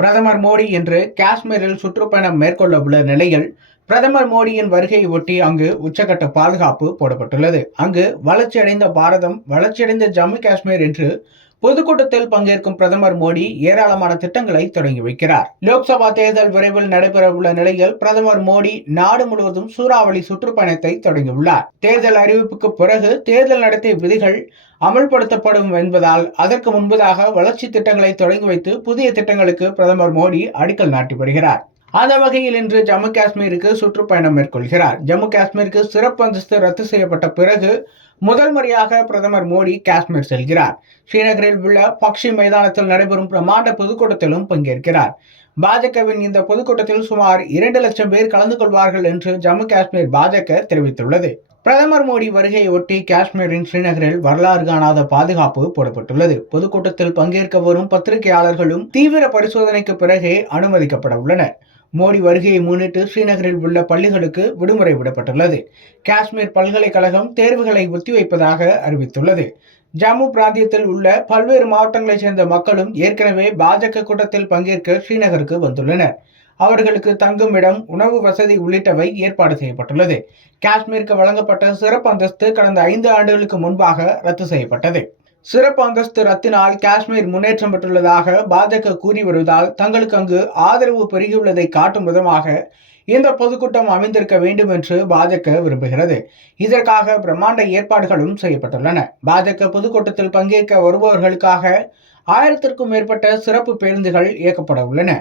பிரதமர் மோடி இன்று காஷ்மீரில் சுற்றுப்பயணம் மேற்கொள்ள உள்ள நிலையில் பிரதமர் மோடியின் வருகையை ஒட்டி அங்கு உச்சகட்ட பாதுகாப்பு போடப்பட்டுள்ளது. அங்கு வளர்ச்சியடைந்த பாரதம் வளர்ச்சியடைந்த ஜம்மு காஷ்மீர் என்று பொதுக்கூட்டத்தில் பங்கேற்கும் பிரதமர் மோடி ஏராளமான திட்டங்களை தொடங்கி வைக்கிறார். லோக்சபா தேர்தல் விரைவில் நடைபெற உள்ள நிலையில் பிரதமர் மோடி நாடு முழுவதும் சூறாவளி சுற்றுப்பயணத்தை தொடங்கியுள்ளார். தேர்தல் அறிவிப்புக்கு பிறகு தேர்தல் நடத்தை விதிகள் அமல்படுத்தப்படும் என்பதால் அதற்கு முன்பதாக வளர்ச்சி திட்டங்களை தொடங்கி வைத்து புதிய திட்டங்களுக்கு பிரதமர் மோடி அடிக்கல் நாட்டி வருகிறார். அந்த வகையில் இன்று ஜம்மு காஷ்மீருக்கு சுற்றுப்பயணம் மேற்கொள்கிறார். ஜம்மு காஷ்மீருக்கு சிறப்பு அந்தஸ்து ரத்து செய்யப்பட்ட பிறகு முதல் முறையாக பிரதமர் மோடி காஷ்மீர் செல்கிறார். ஸ்ரீநகரில் உள்ள பக்ஷி மைதானத்தில் நடைபெறும் பிரமாண்ட பொதுக்கூட்டத்திலும் பங்கேற்கிறார். பாஜகவின் இந்த பொதுக்கூட்டத்தில் சுமார் இரண்டு லட்சம் பேர் கலந்து கொள்வார்கள் என்று ஜம்மு காஷ்மீர் பாஜக தெரிவித்துள்ளது. பிரதமர் மோடி வருகையை ஒட்டி காஷ்மீரின் ஸ்ரீநகரில் வரலாறு காணாத பாதுகாப்பு போடப்பட்டுள்ளது. பொதுக்கூட்டத்தில் பங்கேற்க வரும் பத்திரிகையாளர்களும் தீவிர பரிசோதனைக்கு பிறகே அனுமதிக்கப்பட உள்ளனர். மோடி வருகையை முன்னிட்டு ஸ்ரீநகரில் உள்ள பள்ளிகளுக்கு விடுமுறை விடப்பட்டுள்ளது. காஷ்மீர் பல்கலைக்கழகம் தேர்வுகளை ஒத்திவைப்பதாக அறிவித்துள்ளது. ஜம்மு பிராந்தியத்தில் உள்ள பல்வேறு மாவட்டங்களைச் சேர்ந்த மக்களும் ஏற்கனவே பாஜக கூட்டத்தில் பங்கேற்க ஸ்ரீநகருக்கு வந்துள்ளனர். அவர்களுக்கு தங்கும் இடம் உணவு வசதி உள்ளிட்டவை ஏற்பாடு செய்யப்பட்டுள்ளது. காஷ்மீருக்கு வழங்கப்பட்ட சிறப்பு அந்தஸ்து கடந்த ஐந்து ஆண்டுகளுக்கு முன்பாக ரத்து செய்யப்பட்டது. சிறப்பு அந்தஸ்து ரத்தினால் காஷ்மீர் முன்னேற்றம் பெற்றுள்ளதாக பாஜக கூறி வருவதால் தங்களுக்கு அங்கு ஆதரவு பெருகியுள்ளதை காட்டும் விதமாக இந்த பொதுக்கூட்டம் அமைந்திருக்க வேண்டும் என்று பாஜக விரும்புகிறது. இதற்காக பிரம்மாண்ட ஏற்பாடுகளும் செய்யப்பட்டுள்ளன. பாஜக பொதுக்கூட்டத்தில் பங்கேற்க வருபவர்களுக்காக ஆயிரத்திற்கும் மேற்பட்ட சிறப்பு பேருந்துகள் இயக்கப்பட உள்ளன.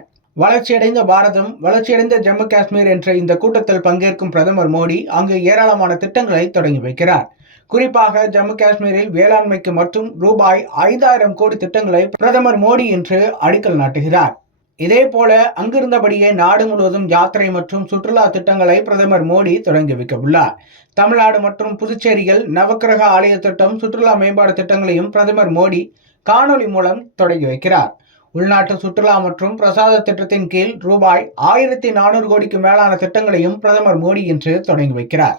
வளர்ச்சியடைந்த பாரதம் வளர்ச்சியடைந்த ஜம்மு காஷ்மீர் என்ற இந்த கூட்டத்தில் பங்கேற்கும் பிரதமர் மோடி அங்கு ஏராளமான திட்டங்களை தொடங்கி வைக்கிறார். குறிப்பாக ஜம்மு காஷ்மீரில் வேளாண்மைக்கு மற்றும் ரூபாய் ஐந்தாயிரம் கோடி திட்டங்களை பிரதமர் மோடி இன்று அடிக்கல் நாட்டுகிறார். இதே போல அங்கிருந்தபடியே நாடு முழுவதும் யாத்திரை மற்றும் சுற்றுலா திட்டங்களை பிரதமர் மோடி தொடங்கி வைக்க உள்ளார் தமிழ்நாடு மற்றும் புதுச்சேரியில் நவக்கிரக ஆலய திட்டம் சுற்றுலா மேம்பாடு திட்டங்களையும் பிரதமர் மோடி காணொலி மூலம் தொடங்கி வைக்கிறார். உள்நாட்டு சுற்றுலா மற்றும் பிரசாத திட்டத்தின் கீழ் ரூபாய் ஆயிரத்தி நானூறு கோடிக்கு மேலான திட்டங்களையும் பிரதமர் மோடி இன்று தொடங்கி வைக்கிறார்.